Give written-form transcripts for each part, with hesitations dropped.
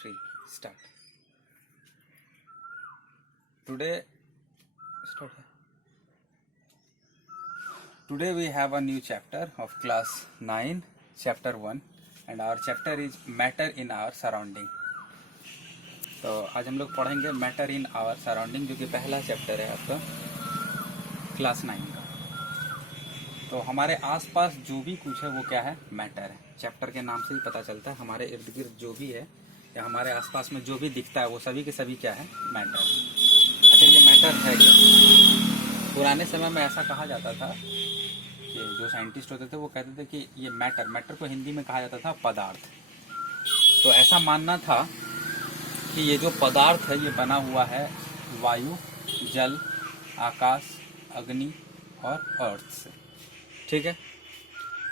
3 start. Today we have a new chapter of class 9, chapter 1, and our chapter is matter in our surrounding. तो आज हम लोग पढ़ेंगे matter in our surrounding, जो कि पहला चैप्टर है आपका क्लास 9 का। तो हमारे आसपास जो भी कुछ है वो क्या है, मैटर है। चैप्टर के नाम से ही पता चलता है हमारे इर्द गिर्द जो भी है या हमारे आसपास में जो भी दिखता है वो सभी के सभी क्या है, मैटर। आखिर ये मैटर है क्या? पुराने समय में ऐसा कहा जाता था कि जो साइंटिस्ट होते थे वो कहते थे कि ये मैटर को हिंदी में कहा जाता था पदार्थ। तो ऐसा मानना था कि ये जो पदार्थ है ये बना हुआ है वायु, जल, आकाश, अग्नि और अर्थ से, ठीक है।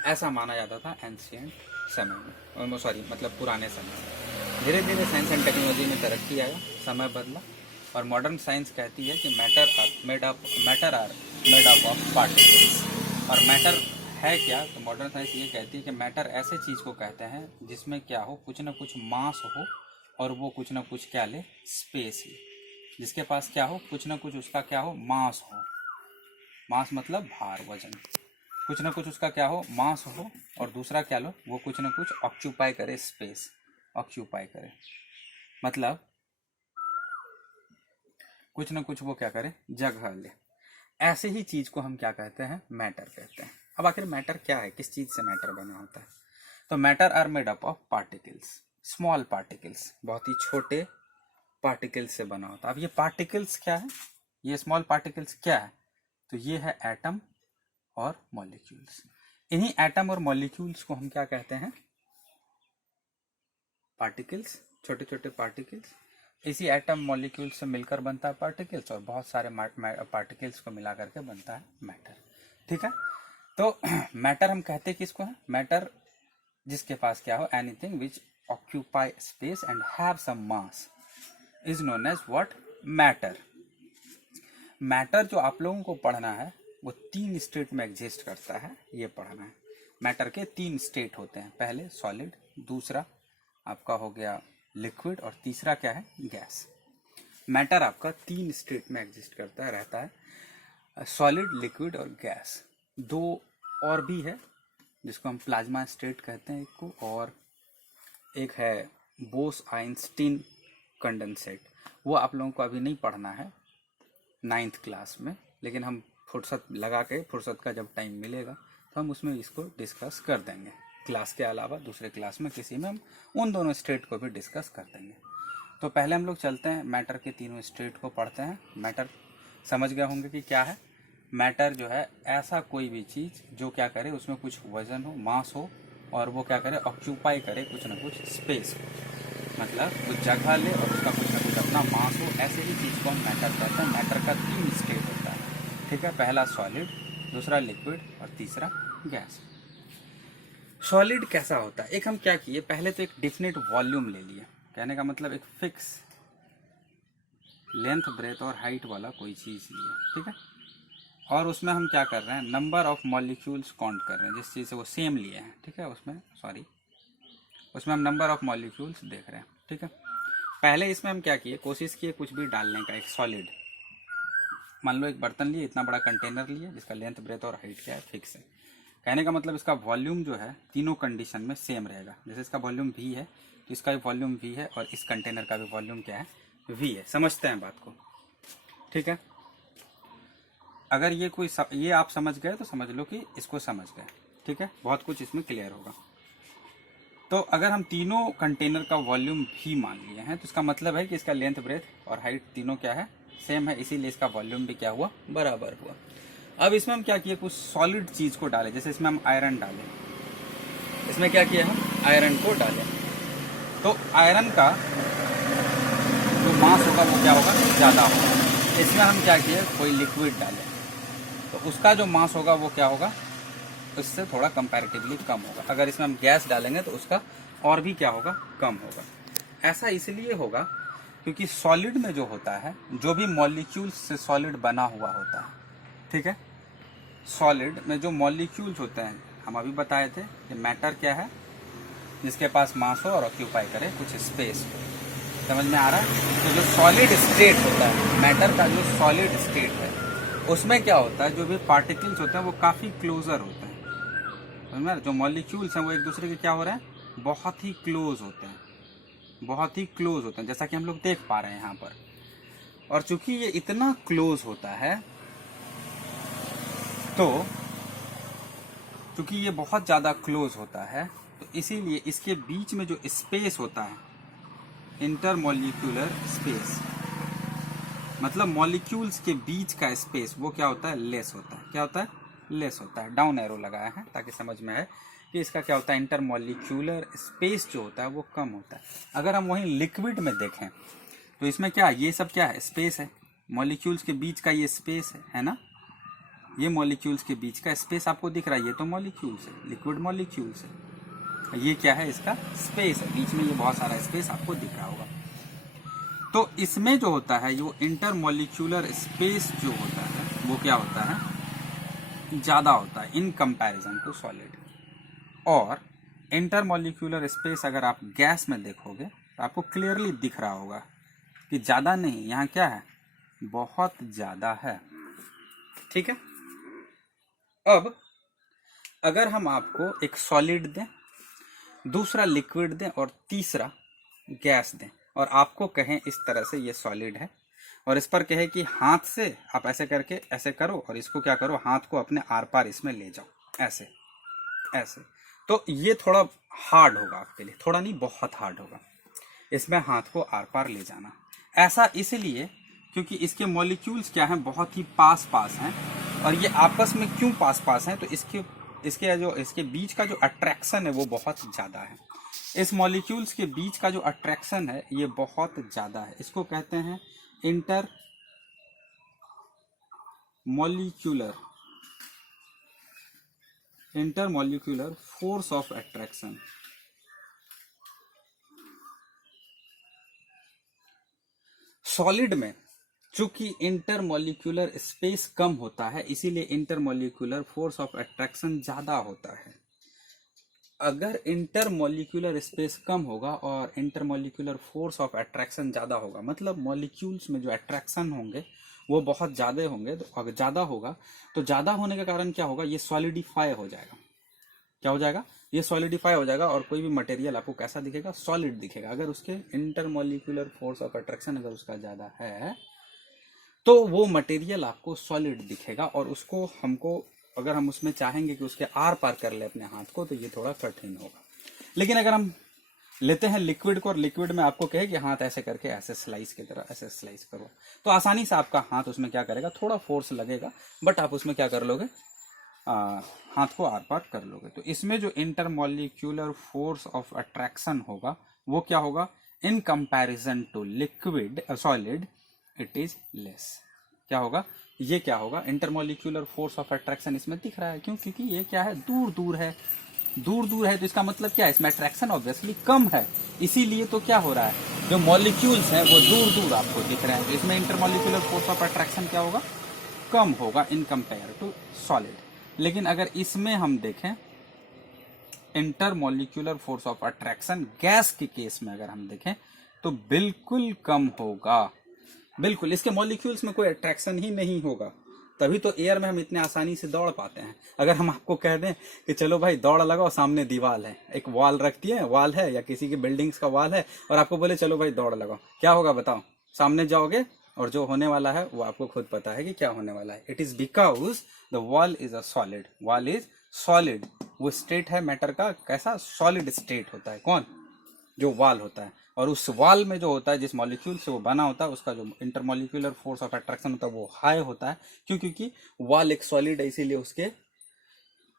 ऐसा माना जाता था एंशिएंट समय में, मतलब पुराने समय में। धीरे धीरे साइंस एंड टेक्नोलॉजी में तरक्की आया, समय बदला और मॉडर्न साइंस कहती है कि matter are made up of particles. और मैटर है क्या? तो मॉडर्न साइंस ये कहती है कि मैटर ऐसे चीज़ को कहते हैं जिसमें क्या हो, कुछ ना कुछ मास हो और वो कुछ ना कुछ क्या ले, स्पेस ले। जिसके पास क्या हो, कुछ ना कुछ उसका क्या हो, मास हो। मास मतलब भार, वजन। कुछ ना कुछ उसका क्या हो, मास हो, और दूसरा क्या लो, वो कुछ ना कुछ ऑक्यूपाई करे, स्पेस ऑक्यूपाई करे, मतलब कुछ ना कुछ वो क्या करे, जगह ले। ऐसे ही चीज को हम क्या कहते हैं, मैटर कहते हैं। अब आखिर मैटर क्या है, किस चीज से मैटर बना होता है? तो matter are made up of particles, small particles, बहुत ही छोटे पार्टिकल्स से बना होता है। अब ये पार्टिकल्स क्या है, ये स्मॉल पार्टिकल्स क्या है? तो ये है एटम और मॉलिक्यूल्स। इन्हीं एटम और मॉलिक्यूल्स को हम क्या कहते हैं, पार्टिकल्स, छोटे छोटे पार्टिकल्स। इसी एटम मॉलिक्यूल से मिलकर बनता है पार्टिकल्स, और बहुत सारे पार्टिकल्स को मिला करके बनता है मैटर, ठीक है। तो मैटर हम कहते किसको है? मैटर जिसके पास क्या हो, anything which occupy space and have some mass is known as what, matter. Matter जो आप लोगों को पढ़ना है वो 3 स्टेट में एग्जिस्ट करता है, ये पढ़ना है। मैटर के 3 स्टेट होते हैं, पहले सॉलिड, दूसरा आपका हो गया लिक्विड, और तीसरा क्या है, गैस। मैटर आपका 3 स्टेट में एग्जिस्ट करता है, रहता है, सॉलिड, लिक्विड और गैस। 2 और भी है जिसको हम प्लाज्मा स्टेट कहते हैं एक को, और एक है बोस-आइंस्टीन कंडेंसेट। वो आप लोगों को अभी नहीं पढ़ना है 9th क्लास में, लेकिन हम फुर्सत का जब टाइम मिलेगा तो हम उसमें इसको डिस्कस कर देंगे। क्लास के अलावा दूसरे क्लास में किसी में हम उन दोनों स्टेट को भी डिस्कस कर देंगे। तो पहले हम लोग चलते हैं, मैटर के 3 स्टेट को पढ़ते हैं। मैटर समझ गए होंगे कि क्या है। मैटर जो है ऐसा कोई भी चीज़ जो क्या करे, उसमें कुछ वजन हो, मास हो, और वो क्या करे, ऑक्यूपाई करे कुछ ना कुछ स्पेस हो, मतलब कुछ जगह ले और उसका कुछ ना कुछ अपना मास हो। ऐसे ही चीज़ को हम मैटर कहते हैं। मैटर का 3 स्टेट होता है, ठीक है। पहला सॉलिड, दूसरा लिक्विड और तीसरा गैस। सॉलिड कैसा होता है? एक हम क्या किए, पहले तो एक डिफिनिट वॉल्यूम ले लिए। कहने का मतलब एक फिक्स लेंथ, ब्रेथ और हाइट वाला कोई चीज़ लिया, ठीक है। और उसमें हम क्या कर रहे हैं, नंबर ऑफ मॉलिक्यूल्स काउंट कर रहे हैं, जिस चीज़ से वो सेम लिए हैं, ठीक है। उसमें हम नंबर ऑफ मॉलिक्यूल्स देख रहे हैं, ठीक है। पहले इसमें हम क्या किए, कोशिश किए कुछ भी डालने का, एक सॉलिड, मान लो एक बर्तन लिए, इतना बड़ा कंटेनर लिए जिसका लेंथ, ब्रेथ और हाइट क्या है, फिक्स है। कहने का मतलब इसका वॉल्यूम जो है तीनों कंडीशन में सेम रहेगा। जैसे इसका वॉल्यूम V है तो इसका भी वॉल्यूम V है, और इस कंटेनर का भी वॉल्यूम क्या है, V है। समझते हैं बात को, ठीक है। अगर ये आप समझ गए तो समझ लो कि इसको समझ गए, ठीक है। बहुत कुछ इसमें क्लियर होगा। तो अगर हम तीनों कंटेनर का वॉल्यूम V मान लिए हैं तो इसका मतलब है कि इसका लेंथ, ब्रेथ और हाइट तीनों क्या है, सेम है, इसीलिए इसका वॉल्यूम भी क्या हुआ, बराबर हुआ। अब इसमें हम क्या किए, कुछ सॉलिड चीज को डाले, जैसे इसमें हम आयरन डालें। इसमें क्या किया, हम आयरन को डालें, तो आयरन का जो मास होगा वो क्या होगा, ज्यादा होगा। इसमें हम क्या किए, कोई लिक्विड डालें तो उसका जो मास होगा वो क्या होगा, उससे थोड़ा कंपैरेटिवली कम होगा। अगर इसमें हम गैस डालेंगे तो उसका और भी क्या होगा, कम होगा। ऐसा इसलिए होगा क्योंकि सॉलिड में जो होता है, जो भी मॉलिक्यूल्स से सॉलिड बना हुआ होता है, ठीक है। सॉलिड में जो मॉलिक्यूल्स होते हैं, हम अभी बताए थे कि मैटर क्या है, जिसके पास मास हो और ऑक्यूपाई करे कुछ स्पेस हो। समझ में आ रहा है? तो जो सॉलिड स्टेट होता है, मैटर का जो सॉलिड स्टेट है, उसमें क्या होता है, जो भी पार्टिकल्स होते हैं वो काफी क्लोजर होते हैं। समझ में? जो मॉलिक्यूल्स हैं वो एक दूसरे के क्या हो रहे हैं, बहुत ही क्लोज होते हैं, बहुत ही क्लोज होते हैं, जैसा कि हम लोग देख पा रहे हैं यहाँ पर। और चूंकि ये इतना क्लोज होता है, तो चूंकि ये बहुत ज्यादा क्लोज होता है, तो इसीलिए इसके बीच में जो स्पेस होता है, इंटरमॉलिक्यूलर स्पेस, मतलब मॉलिक्यूल्स के बीच का स्पेस, वो क्या होता है, लेस होता है। क्या होता है? लेस होता है। डाउन एरो लगाया है ताकि समझ में आए कि इसका क्या होता है, इंटरमॉलिक्यूलर स्पेस जो होता है वो कम होता है। अगर हम वहीं लिक्विड में देखें तो इसमें क्या, ये सब क्या है, स्पेस है, मॉलिक्यूल्स के बीच का ये स्पेस है ना, ये मॉलिक्यूल्स के बीच का स्पेस आपको दिख रहा है, ये तो मॉलिक्यूल्स है, लिक्विड मॉलिक्यूल्स है, ये क्या है, इसका स्पेस है, बीच में ये बहुत सारा स्पेस आपको दिख रहा होगा। तो इसमें जो होता है, जो इंटरमॉलिक्यूलर स्पेस जो होता है वो क्या होता है, ज्यादा होता है इन कंपैरिजन टू सॉलिड। और इंटरमॉलिक्यूलर स्पेस अगर आप गैस में देखोगे तो आपको क्लियरली दिख रहा होगा कि ज्यादा नहीं, यहाँ क्या है, बहुत ज्यादा है। ठीक है? अब अगर हम आपको एक सॉलिड दें, दूसरा लिक्विड दें और तीसरा गैस दें, और आपको कहें इस तरह से ये सॉलिड है, और इस पर कहे कि हाथ से आप ऐसे करके ऐसे करो और इसको क्या करो, हाथ को अपने आर पार इसमें ले जाओ, ऐसे ऐसे, तो ये थोड़ा हार्ड होगा आपके लिए, थोड़ा नहीं बहुत हार्ड होगा इसमें हाथ को आर पार ले जाना। ऐसा इसलिए क्योंकि इसके मॉलिक्यूल्स क्या हैं, बहुत ही पास पास हैं। और ये आपस में क्यों पास पास हैं, तो इसके बीच का जो अट्रैक्शन है वो बहुत ज्यादा है। इस मॉलिक्यूल्स के बीच का जो अट्रैक्शन है ये बहुत ज्यादा है। इसको कहते हैं inter molecular force of attraction. Solid में चूंकि इंटरमॉलिक्यूलर स्पेस कम होता है, इसीलिए इंटरमॉलिक्यूलर फोर्स ऑफ अट्रैक्शन ज्यादा होता है। अगर इंटरमॉलिक्यूलर स्पेस कम होगा और इंटरमॉलिक्यूलर फोर्स ऑफ अट्रैक्शन ज्यादा होगा, मतलब मॉलिक्यूल्स में जो अट्रैक्शन होंगे वो बहुत ज्यादा होंगे। तो अगर ज्यादा होगा तो ज्यादा होने के कारण क्या होगा, ये सॉलिडिफाई हो जाएगा। क्या हो जाएगा, ये सॉलिडिफाई हो जाएगा, और कोई भी मटेरियल आपको कैसा दिखेगा, सॉलिड दिखेगा। अगर उसके इंटरमॉलिक्यूलर फोर्स ऑफ अट्रैक्शन अगर उसका ज्यादा है तो वो मटेरियल आपको सॉलिड दिखेगा, और उसको हमको अगर हम उसमें चाहेंगे कि उसके आर पार कर ले अपने हाथ को, तो ये थोड़ा कठिन होगा। लेकिन अगर हम लेते हैं लिक्विड को, और लिक्विड में आपको कहे कि हाथ ऐसे करके ऐसे स्लाइस की तरह ऐसे स्लाइस करो, तो आसानी से आपका हाथ उसमें क्या करेगा, थोड़ा फोर्स लगेगा, बट आप उसमें क्या कर लोगे, हाथ को आर पार कर लोगे। तो इसमें जो इंटरमॉलिक्यूलर फोर्स ऑफ अट्रैक्शन होगा वो क्या होगा, in comparison to liquid solid it is less. क्या होगा, ये क्या होगा, इंटरमॉलिक्यूलर फोर्स ऑफ अट्रैक्शन इसमें दिख रहा है। क्यों? क्योंकि ये क्या है, दूर दूर है, दूर दूर है, तो इसका मतलब क्या है, इसमें अट्रैक्शन ऑब्वियसली कम है। इसीलिए तो क्या हो रहा है, जो मॉलिक्यूल्स हैं वो दूर दूर आपको दिख रहे हैं, तो इसमें इंटरमॉलिक्यूलर फोर्स ऑफ अट्रैक्शन क्या होगा, कम होगा इन कंपेयर टू सॉलिड। लेकिन अगर इसमें हम देखें intermolecular force of attraction gas के केस में अगर हम देखें तो बिल्कुल कम होगा, बिल्कुल। इसके मॉलिक्यूल्स में कोई अट्रैक्शन ही नहीं होगा, तभी तो एयर में हम इतने आसानी से दौड़ पाते हैं। अगर हम आपको कह दें कि चलो भाई दौड़ लगाओ, सामने दीवार है, एक वॉल रखती है, वॉल है या किसी की बिल्डिंग्स का वॉल है, और आपको बोले चलो भाई दौड़ लगाओ, क्या होगा बताओ, सामने जाओगे और जो होने वाला है वो आपको खुद पता है कि क्या होने वाला है। It is because the wall is a solid, wall is solid, वो स्टेट है मैटर का, कैसा सॉलिड स्टेट होता है, कौन, जो वॉल होता है। और उस वॉल में जो होता है, जिस मॉलिक्यूल से वो बना होता है, उसका जो इंटरमॉलिक्यूलर फोर्स ऑफ अट्रैक्शन होता है वो हाई होता है। क्यों? क्योंकि वॉल एक सॉलिड है, इसीलिए उसके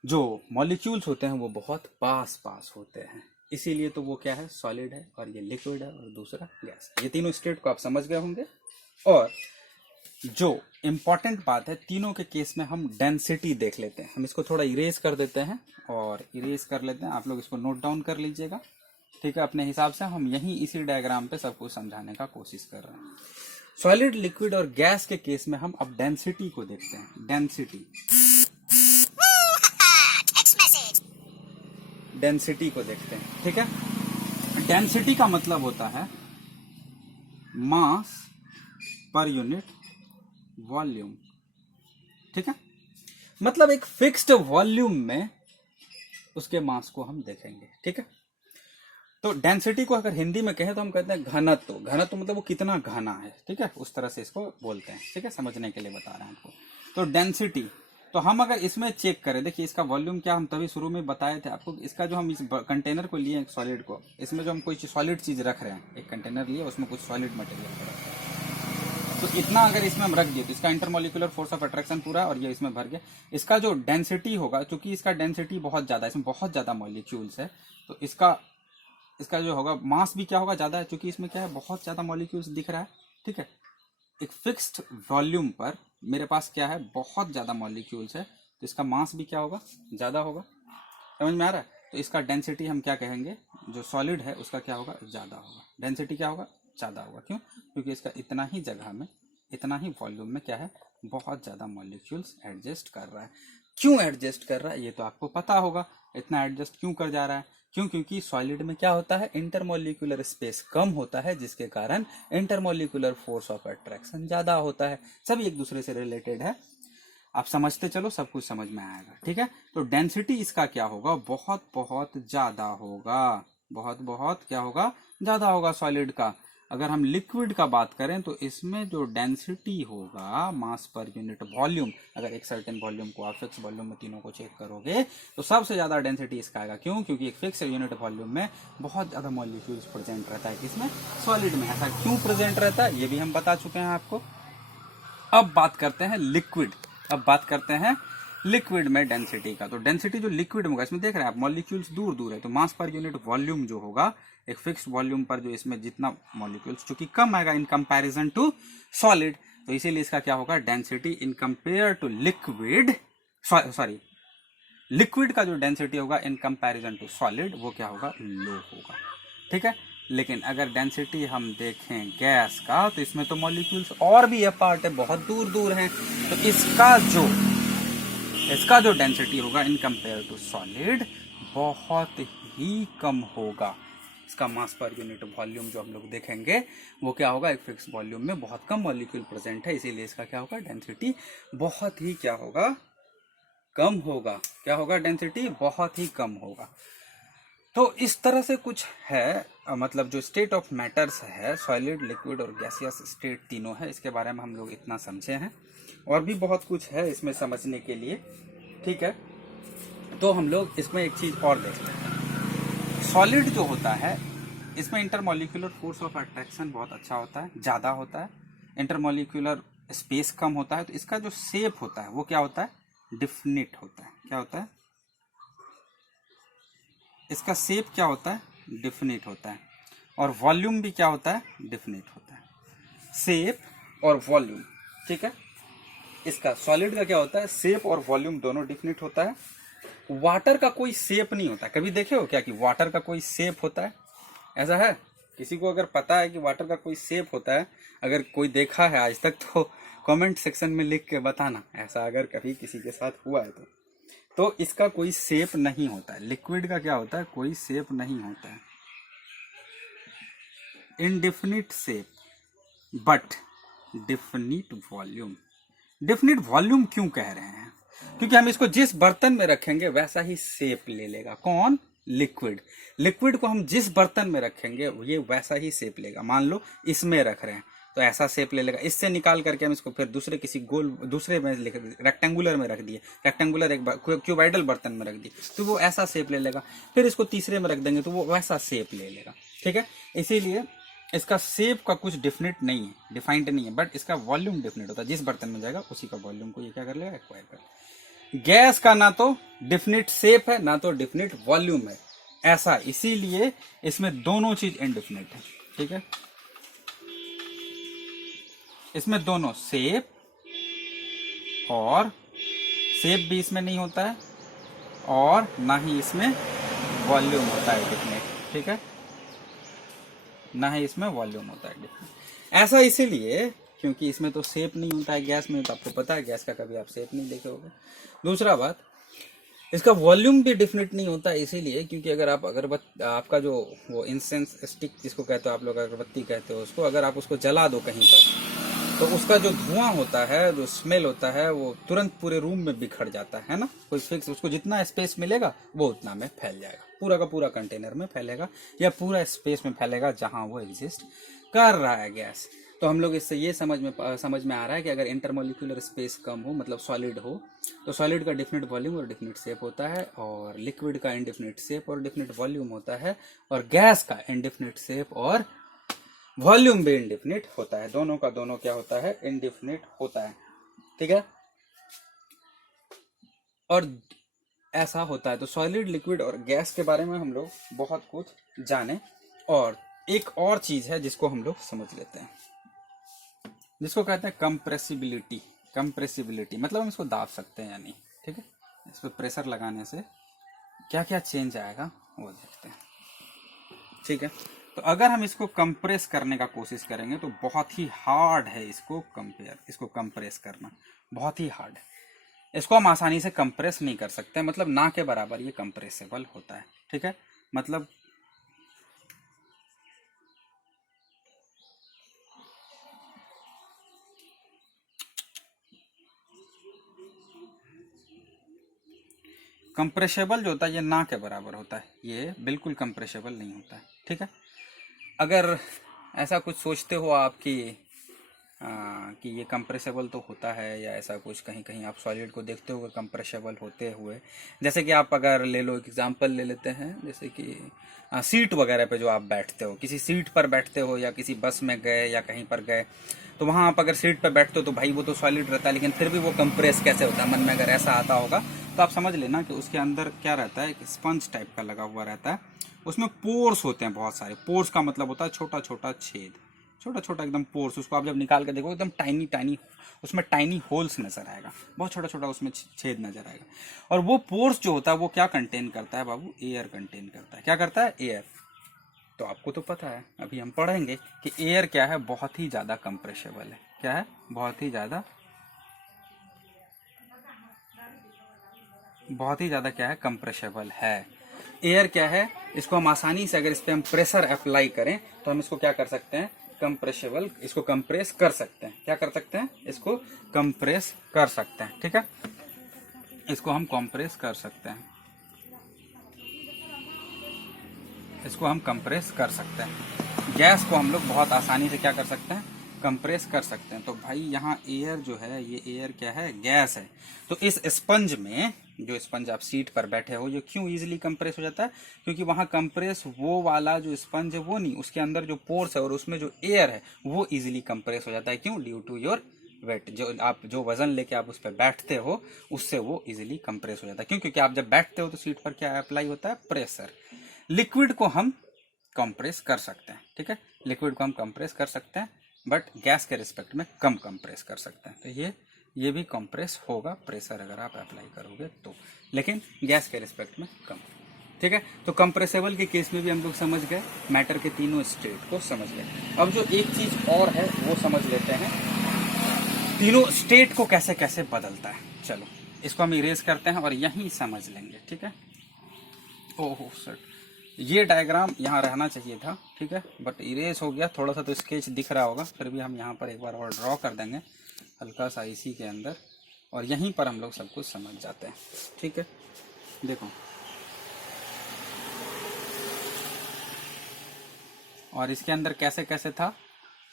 जो मॉलिक्यूल्स होते हैं वो बहुत पास पास होते हैं, इसीलिए तो वो क्या है, सॉलिड है, और ये लिक्विड है, और दूसरा गैस। ये तीनों स्टेट को आप समझ गए होंगे। और जो इंपॉर्टेंट बात है, तीनों के केस में हम डेंसिटी देख लेते हैं। हम इसको थोड़ा इरेज कर देते हैं और इरेज कर लेते हैं, आप लोग इसको नोट डाउन कर लीजिएगा, ठीक है, अपने हिसाब से। हम यहीं इसी डायग्राम पे सब कुछ समझाने का कोशिश कर रहे हैं। सॉलिड, लिक्विड और गैस के केस में हम अब डेंसिटी को देखते हैं। डेंसिटी डेंसिटी को देखते हैं। ठीक है, डेंसिटी का मतलब होता है मास पर यूनिट वॉल्यूम। ठीक है, मतलब एक फिक्स्ड वॉल्यूम में उसके मास को हम देखेंगे। ठीक है, तो डेंसिटी को अगर हिंदी में कहें तो हम कहते हैं घनत्व। घनत्व मतलब वो कितना घना है। ठीक है, उस तरह से इसको बोलते हैं। ठीक है, समझने के लिए बता रहे हैं आपको। तो डेंसिटी, तो हम अगर इसमें चेक करें, देखिए इसका वॉल्यूम क्या हम तभी शुरू में बताए थे आपको। इसका जो हम इस कंटेनर को लिए सॉलिड को, इसमें जो हम कोई सॉलिड चीज रख रहे हैं, एक कंटेनर लिए उसमें कुछ सॉलिड मटेरियल रख रहे हैं, तो इतना अगर इसमें हम रख दिए तो इसका इंटरमोलिकुलर फोर्स ऑफ अट्रैक्शन पूरा, और ये इसमें भर गया। इसका जो डेंसिटी होगा, क्योंकि इसका डेंसिटी बहुत ज्यादा है, इसमें बहुत ज्यादा मॉलिक्यूल्स है, तो इसका जो होगा मास भी क्या होगा, ज्यादा है, क्योंकि इसमें क्या है, बहुत ज्यादा मॉलिक्यूल्स दिख रहा है। ठीक है, एक फिक्स्ड वॉल्यूम पर मेरे पास क्या है, बहुत ज्यादा मॉलिक्यूल्स है, तो इसका मास भी क्या होगा, ज्यादा होगा। समझ में आ रहा है? तो इसका डेंसिटी हम क्या कहेंगे, जो सॉलिड है उसका क्या होगा, ज्यादा होगा। डेंसिटी क्या होगा, ज्यादा होगा। क्यों? क्योंकि इसका इतना ही जगह में, इतना ही वॉल्यूम में क्या है, बहुत ज्यादा मॉलिक्यूल्स एडजस्ट कर रहा है। क्यों एडजस्ट कर रहा है ये तो आपको पता होगा, इतना एडजस्ट क्यों कर जा रहा है। क्यों? क्योंकि सॉलिड में क्या होता है, इंटरमोलिकुलर स्पेस कम होता है, जिसके कारण इंटरमोलिकुलर फोर्स ऑफ अट्रैक्शन ज्यादा होता है। सभी एक दूसरे से रिलेटेड है, आप समझते चलो, सब कुछ समझ में आएगा। ठीक है, तो डेंसिटी इसका क्या होगा, बहुत बहुत ज्यादा होगा। बहुत बहुत क्या होगा, ज्यादा होगा सॉलिड का। अगर हम लिक्विड का बात करें तो इसमें जो डेंसिटी होगा, मास पर यूनिट वॉल्यूम, अगर एक सर्टेन वॉल्यूम को आप फिक्स वॉल्यूम में तीनों को चेक करोगे तो सबसे ज्यादा डेंसिटी इसका आएगा। क्यों? क्योंकि एक फिक्स यूनिट वॉल्यूम में बहुत ज्यादा मॉलिक्यूल्स प्रेजेंट रहता है। किसमें? सॉलिड में। ऐसा क्यों प्रेजेंट रहता है ये भी हम बता चुके हैं आपको। अब बात करते हैं लिक्विड। अब बात करते हैं लिक्विड में डेंसिटी का। तो डेंसिटी जो लिक्विड में होगा, इसमें देख रहे हैं आप मॉलिक्यूल्स दूर दूर है, तो मास पर यूनिट वॉल्यूम जो होगा, एक फिक्स वॉल्यूम पर जो इसमें जितना मॉलिक्यूल्स चूंकि कम आएगा इन कंपैरिजन टू सॉलिड, तो इसीलिए इसका क्या होगा, density in compare to liquid, sorry liquid का जो डेंसिटी होगा इन कंपैरिजन टू सॉलिड, वो क्या होगा, लो होगा। ठीक है, लेकिन अगर डेंसिटी हम देखें गैस का, तो इसमें तो मॉलिक्यूल्स और भी अपार्ट है, बहुत दूर दूर हैं, तो इसका जो डेंसिटी होगा इन कंपेयर टू सॉलिड बहुत ही कम होगा। इसका मास पर यूनिट वॉल्यूम जो हम लोग देखेंगे वो क्या होगा, एक फिक्स वॉल्यूम में बहुत कम मॉलिक्यूल प्रेजेंट है, इसीलिए इसका क्या होगा, डेंसिटी बहुत ही क्या होगा, कम होगा। क्या होगा, डेंसिटी बहुत ही कम होगा। तो इस तरह से कुछ है, मतलब जो स्टेट ऑफ मैटर्स है, सॉलिड, लिक्विड और गैसियस स्टेट तीनों है, इसके बारे में हम लोग इतना समझे हैं। और भी बहुत कुछ है इसमें समझने के लिए। ठीक है, तो हम लोग इसमें एक चीज और देख लेते हैं। सॉलिड जो होता है, इसमें इंटरमोलिकुलर फोर्स ऑफ अट्रैक्शन बहुत अच्छा होता है, ज्यादा होता है, इंटरमोलिकुलर स्पेस कम होता है, तो इसका जो शेप होता है वो क्या होता है, डिफिनिट होता है। क्या होता है, इसका शेप क्या होता है, डिफिनिट होता है, और वॉल्यूम भी क्या होता है, डिफिनिट होता है, शेप और वॉल्यूम। ठीक है, इसका सॉलिड का क्या होता है, शेप और वॉल्यूम दोनों डिफिनिट होता है। वाटर का कोई शेप नहीं होता। कभी देखे हो क्या कि वाटर का कोई शेप होता है? ऐसा है? किसी को अगर पता है कि वाटर का कोई शेप होता है, अगर कोई देखा है आज तक, तो कमेंट सेक्शन में लिख के बताना, ऐसा अगर कभी किसी के साथ हुआ है तो इसका कोई शेप नहीं होता है। लिक्विड का क्या होता है, कोई शेप नहीं होता है, indefinite shape but definite volume. Definite volume क्यों कह रहे हैं, क्योंकि हम इसको जिस बर्तन में रखेंगे वैसा ही शेप ले लेगा। कौन? लिक्विड। लिक्विड को हम जिस बर्तन में रखेंगे ये वैसा ही शेप लेगा। मान लो इसमें रख रहे हैं तो ऐसा शेप ले लेगा। इससे निकाल करके हम इसको फिर दूसरे किसी गोल, दूसरे में रेक्टेंगुलर में रख दिए, रेक्टेंगुलर एक क्यूबाइडल बर्तन में रख दिए तो वो ऐसा शेप ले लेगा। फिर इसको तीसरे में रख देंगे तो वो वैसा शेप ले लेगा। ठीक है, इसीलिए इसका शेप का कुछ डिफिनिट नहीं है, डिफाइंड नहीं है, बट इसका वॉल्यूम डिफिनिट होता है। जिस बर्तन में जाएगा उसी का वॉल्यूम को ये क्या कर लेगा, एक्वायर कर। गैस का ना तो डिफिनिट शेप है ना तो डिफिनिट वॉल्यूम है, ऐसा इसीलिए इसमें दोनों चीज इनडिफिनिट है। ठीक है, इसमें दोनों शेप और शेप भी इसमें नहीं होता है और ना ही इसमें वॉल्यूम होता है डिफिनिट। ठीक है, ना ही इसमें वॉल्यूम होता है डिफिनिट। ऐसा इसीलिए क्योंकि इसमें तो शेप नहीं होता है, गैस में तो आपको पता है गैस का कभी आप शेप नहीं देखे होगे। दूसरा बात, इसका वॉल्यूम भी डिफिनेट नहीं होता इसीलिए क्योंकि अगर आप अगरबत्ती, आपका जो वो इंसेंस स्टिक जिसको कहते हो आप लोग, अगरबत्ती कहते हो उसको, अगर आप उसको जला दो कहीं पर तो उसका जो धुआं होता है, जो स्मेल होता है, वो तुरंत पूरे रूम में बिखर जाता है ना। कोई फिक्स, उसको जितना स्पेस मिलेगा वो उतना में फैल जाएगा, पूरा का पूरा कंटेनर में फैलेगा या पूरा स्पेस में फैलेगा जहां वो एग्जिस्ट कर रहा है गैस। तो हम लोग इससे ये समझ में आ रहा है कि अगर इंटरमोलिकुलर स्पेस कम हो, मतलब सॉलिड हो, तो सॉलिड का डिफिनिट वॉल्यूम और डिफिनिट शेप होता है, और लिक्विड का इनडिफिनिट शेप और डिफिनिट वॉल्यूम होता है, और गैस का इनडिफिनिट शेप और वॉल्यूम भी इनडिफिनिट होता है। दोनों का दोनों क्या होता है, इनडिफिनिट होता है, ठीक है। और ऐसा होता है। तो सॉलिड, लिक्विड और गैस के बारे में हम लोग बहुत कुछ जाने। और एक और चीज है जिसको हम लोग समझ लेते हैं, जिसको कहते हैं कंप्रेसिबिलिटी। कंप्रेसिबिलिटी मतलब हम इसको दाब सकते हैं या नहीं, ठीक है। इस पर प्रेशर लगाने से क्या क्या चेंज आएगा वो देखते हैं, ठीक है। तो अगर हम इसको कंप्रेस करने का कोशिश करेंगे तो बहुत ही हार्ड है इसको कंप्रेस करना बहुत ही हार्ड है। इसको हम आसानी से कंप्रेस नहीं कर सकते, मतलब ना के बराबर ये कंप्रेसेबल होता है, ठीक है। मतलब कंप्रेसेबल जो होता है ये ना के बराबर होता है, ये बिल्कुल कंप्रेसेबल नहीं होता है, ठीक है। अगर ऐसा कुछ सोचते हो आप कि ये कंप्रेसेबल तो होता है, या ऐसा कुछ कहीं कहीं आप सॉलिड को देखते हो कंप्रेसेबल होते हुए, जैसे कि आप अगर ले लो, एक एग्जांपल ले लेते हैं, जैसे कि सीट वगैरह पे जो आप बैठते हो, किसी सीट पर बैठते हो या किसी बस में गए या कहीं पर गए, तो वहाँ आप अगर सीट पर बैठते हो तो भाई वो तो सॉलिड रहता है, लेकिन फिर भी वो कंप्रेस कैसे होता है, मन में अगर ऐसा आता होगा तो आप समझ लेना कि उसके अंदर क्या रहता है, एक स्पंज टाइप का लगा हुआ रहता है, उसमें पोर्स होते हैं बहुत सारे। पोर्स का मतलब होता है छोटा छोटा छेद, छोटा छोटा एकदम पोर्स। उसको आप जब निकाल के देखो एकदम टाइनी टाइनी, उसमें टाइनी होल्स नजर आएगा, बहुत छोटा छोटा उसमें छेद नजर आएगा। और वो पोर्स जो होता है वो क्या कंटेन करता है बाबू, एयर कंटेन करता है। क्या करता है, एयर। तो आपको तो पता है, अभी हम पढ़ेंगे कि एयर क्या है, बहुत ही ज्यादा कंप्रेसेबल है। क्या है, बहुत ही ज्यादा क्या है, कंप्रेसेबल है। एयर क्या है, इसको हम आसानी से अगर इस पे हम प्रेशर अप्लाई करें तो हम इसको क्या कर सकते हैं, कंप्रेसेबल, इसको कंप्रेस कर सकते हैं। क्या कर सकते हैं, इसको कंप्रेस कर सकते हैं, ठीक है। इसको हम कंप्रेस कर सकते हैं, इसको हम कंप्रेस कर सकते हैं। गैस को हम लोग बहुत आसानी से क्या कर सकते हैं, कंप्रेस कर सकते हैं। तो भाई यहाँ एयर जो है, ये एयर क्या है, गैस है। तो इस स्पंज में, जो स्पंज आप सीट पर बैठे हो, ये क्यों इजीली कंप्रेस हो जाता है, क्योंकि वहां कंप्रेस वो वाला जो स्पंज है वो नहीं, उसके अंदर जो पोर्स है और उसमें जो एयर है वो इजीली कंप्रेस हो जाता है। क्यों, ड्यू टू योर वेट। जो आप जो वजन लेके आप उस पर बैठते हो उससे वो इजीली कंप्रेस हो जाता है। क्यों, क्योंकि आप जब बैठते हो तो सीट पर क्या अप्लाई होता है, प्रेशर। लिक्विड को हम कंप्रेस कर सकते हैं, ठीक है। लिक्विड को हम कंप्रेस कर सकते हैं, बट गैस के रिस्पेक्ट में कम कंप्रेस कर सकते हैं। तो ये भी कंप्रेस होगा प्रेशर अगर आप अप्लाई करोगे तो, लेकिन गैस के रिस्पेक्ट में कम, ठीक है। तो कंप्रेसेबल के केस में भी हम लोग समझ गए, मैटर के तीनों स्टेट को समझ गए। अब जो एक चीज और है वो समझ लेते हैं, तीनों स्टेट को कैसे कैसे बदलता है। चलो इसको हम इरेज करते हैं और यहीं समझ लेंगे, ठीक है। ओहो सर, ये डायग्राम यहाँ रहना चाहिए था, ठीक है, बट इरेज हो गया। थोड़ा सा तो स्केच दिख रहा होगा, फिर भी हम यहाँ पर एक बार और ड्रॉ कर देंगे हल्का सा इसी के अंदर, और यहीं पर हम लोग सब कुछ समझ जाते हैं, ठीक है। देखो, और इसके अंदर कैसे कैसे था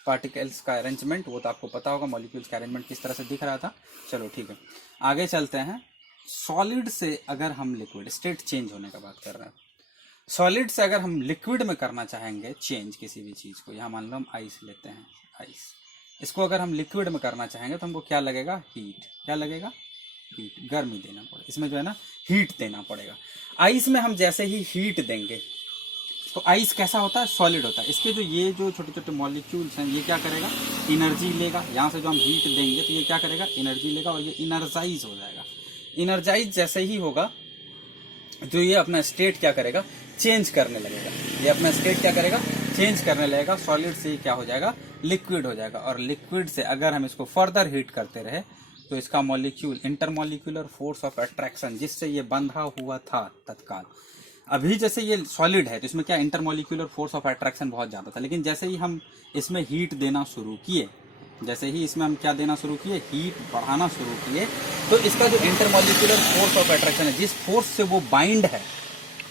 पार्टिकल्स का अरेंजमेंट, वो तो आपको पता होगा, मॉलिक्यूल्स का अरेंजमेंट किस तरह से दिख रहा था। चलो ठीक है, आगे चलते हैं। सॉलिड से अगर हम लिक्विड, स्टेट चेंज होने का बात कर रहे हैं, सॉलिड से अगर हम लिक्विड में करना चाहेंगे चेंज किसी भी चीज को, यहाँ मान लो हम आइस लेते हैं, आइस, इसको अगर हम लिक्विड में करना चाहेंगे तो हमको क्या लगेगा, हीट। क्या लगेगा, हीट, गर्मी देना पड़ेगा इसमें, जो है ना हीट देना पड़ेगा। आइस में हम जैसे ही हीट देंगे तो आइस कैसा होता है, सॉलिड होता है। इसके ये जो छोटे छोटे मॉलिक्यूल्स हैं ये क्या करेगा, एनर्जी लेगा। यहाँ से जो हम हीट देंगे तो ये क्या करेगा, एनर्जी लेगा, और ये इनर्जाइज हो जाएगा। इनर्जाइज जैसे ही होगा तो ये अपना स्टेट क्या करेगा, चेंज करने लगेगा। ये अपना स्टेट क्या करेगा, चेंज करने लगेगा। सॉलिड से क्या हो जाएगा, लिक्विड हो जाएगा। और लिक्विड से अगर हम इसको फर्दर हीट करते रहे तो इसका molecule intermolecular force of attraction जिससे ये बंधा हुआ था तत्काल, अभी जैसे ये सॉलिड है तो इसमें क्या इंटरमॉलिक्यूलर फोर्स ऑफ अट्रैक्शन बहुत ज्यादा था, लेकिन जैसे ही हम इसमें हीट देना शुरू किए, जैसे ही इसमें हम क्या देना शुरू किए, हीट बढ़ाना शुरू किए, तो इसका जो इंटरमॉलिक्यूलर फोर्स ऑफ अट्रैक्शन है, जिस फोर्स से वो बाइंड है,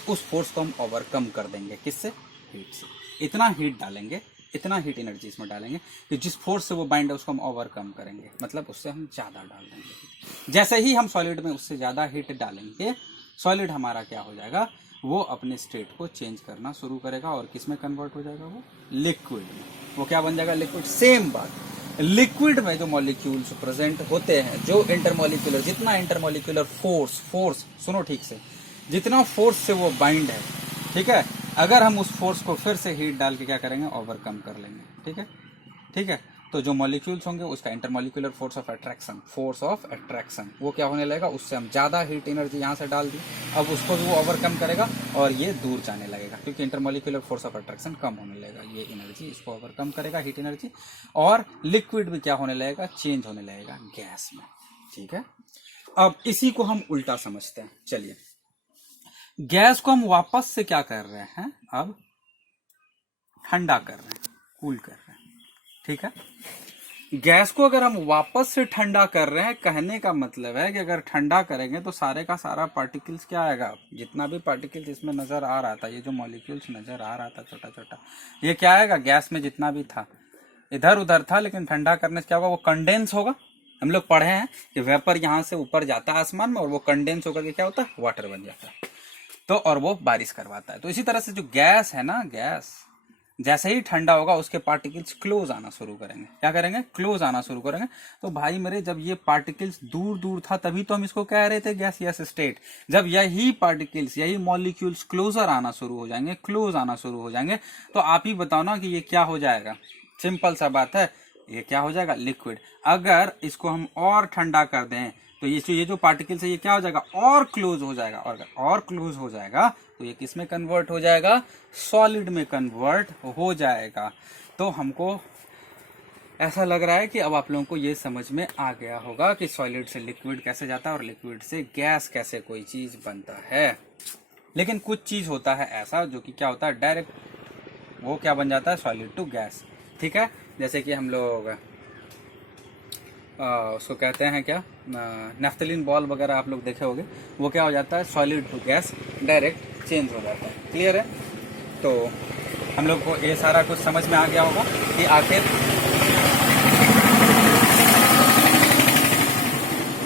उस फोर्स को हम ओवरकम कर देंगे। किससे? हीट से। इतना हीट डालेंगे, इतना हीट एनर्जी इसमें डालेंगे कि जिस फोर्स से वो बाइंड है उसको हम ओवरकम करेंगे, मतलब उससे हम ज्यादा डाल देंगे। जैसे ही हम सॉलिड में उससे ज्यादा हीट डालेंगे, सॉलिड हमारा क्या हो जाएगा, वो अपने स्टेट को चेंज करना शुरू करेगा और किस में कन्वर्ट हो जाएगा, वो लिक्विड में। वो क्या बन जाएगा, लिक्विड। सेम बात, लिक्विड में जो मॉलिक्यूल्स प्रेजेंट होते हैं, जो इंटरमॉलिक्यूलर, जितना इंटरमॉलिक्यूलर फोर्स सुनो ठीक से, जितना फोर्स से वो बाइंड है, ठीक है, अगर हम उस फोर्स को फिर से हीट डाल के क्या करेंगे, ओवरकम कर लेंगे। ठीक है, ठीक है। तो जो मॉलिक्यूल्स होंगे उसका इंटरमॉलिक्यूलर फोर्स ऑफ अट्रैक्शन वो क्या होने लगेगा, उससे हम ज्यादा हीट एनर्जी यहाँ से डाल दी, अब उसको भी वो ओवरकम करेगा और ये दूर जाने लगेगा, क्योंकि इंटरमॉलिक्यूलर फोर्स ऑफ अट्रैक्शन कम होने लगेगा, ये एनर्जी इसको ओवरकम करेगा, हीट एनर्जी, और लिक्विड भी क्या होने लगेगा, चेंज होने लगेगा गैस में। ठीक है, अब इसी को हम उल्टा समझते हैं। चलिए, गैस को हम वापस से क्या कर रहे हैं, अब ठंडा कर रहे हैं, कूल कर रहे हैं। ठीक है, गैस को अगर हम वापस से ठंडा कर रहे हैं, कहने का मतलब है कि अगर ठंडा करेंगे तो सारे का सारा पार्टिकल्स क्या आएगा, जितना भी पार्टिकल्स इसमें नजर आ रहा था, ये जो मॉलिक्यूल्स नजर आ रहा था छोटा छोटा, ये क्या आएगा, गैस में जितना भी था इधर उधर था, लेकिन ठंडा करने से क्या होगा, वो कंडेंस होगा। हम लोग पढ़े हैं कि वेपर यहाँ से ऊपर जाता है आसमान में और वो कंडेंस होकर के क्या होता है, वाटर बन जाता है, तो और वो बारिश करवाता है। तो इसी तरह से जो गैस है ना, गैस जैसे ही ठंडा होगा उसके पार्टिकल्स क्लोज आना शुरू करेंगे। क्या करेंगे, क्लोज आना शुरू करेंगे। तो भाई मेरे, जब ये पार्टिकल्स दूर दूर था तभी तो हम इसको कह रहे थे गैसियस स्टेट। जब यही पार्टिकल्स, यही मॉलिक्यूल्स क्लोजर आना शुरू हो जाएंगे, क्लोज आना शुरू हो जाएंगे, तो आप ही बताओ ना कि ये क्या हो जाएगा। सिंपल सा बात है, ये क्या हो जाएगा, लिक्विड। अगर इसको हम और ठंडा कर दें तो ये जो पार्टिकल्स है ये क्या हो जाएगा, और क्लोज हो जाएगा, और क्लोज हो जाएगा तो ये किस में कन्वर्ट हो जाएगा, सॉलिड में कन्वर्ट हो जाएगा। तो हमको ऐसा लग रहा है कि अब आप लोगों को ये समझ में आ गया होगा कि सॉलिड से लिक्विड कैसे जाता है और लिक्विड से गैस कैसे कोई चीज बनता है। लेकिन कुछ चीज होता है ऐसा जो कि क्या होता है, डायरेक्ट वो क्या बन जाता है, सॉलिड टू गैस। ठीक है, जैसे कि हम लोग उसको कहते हैं क्या, नेफ्थलीन बॉल वगैरह आप लोग देखे होंगे, वो क्या हो जाता है, solid to gas direct change हो जाता है। क्लियर है? तो हम लोग को ये सारा कुछ समझ में आ गया होगा कि आखिर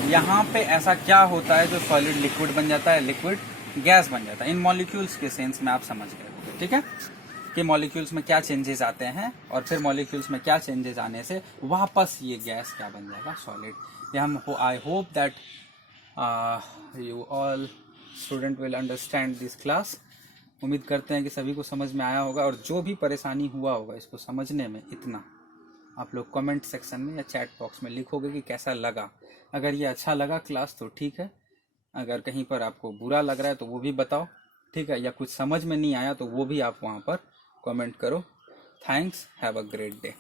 यहाँ पे ऐसा क्या होता है जो सॉलिड लिक्विड बन जाता है, लिक्विड गैस बन जाता है। इन मॉलिक्यूल्स के सेंस में आप समझ गए होंगे। ठीक है, कि मॉलिक्यूल्स में क्या चेंजेस आते हैं और फिर मॉलिक्यूल्स में क्या चेंजेस आने से वापस ये गैस क्या बन जाएगा, सॉलिड। ये हम I hope that you all student will understand this class. उम्मीद करते हैं कि सभी को समझ में आया होगा, और जो भी परेशानी हुआ होगा इसको समझने में, इतना आप लोग कमेंट सेक्शन में या चैट बॉक्स में लिखोगे कि कैसा लगा। अगर ये अच्छा लगा क्लास तो ठीक है, अगर कहीं पर आपको बुरा लग रहा है तो वो भी बताओ। ठीक है, या कुछ समझ में नहीं आया तो वो भी आप वहाँ पर कमेंट करो। Thanks, have a great day.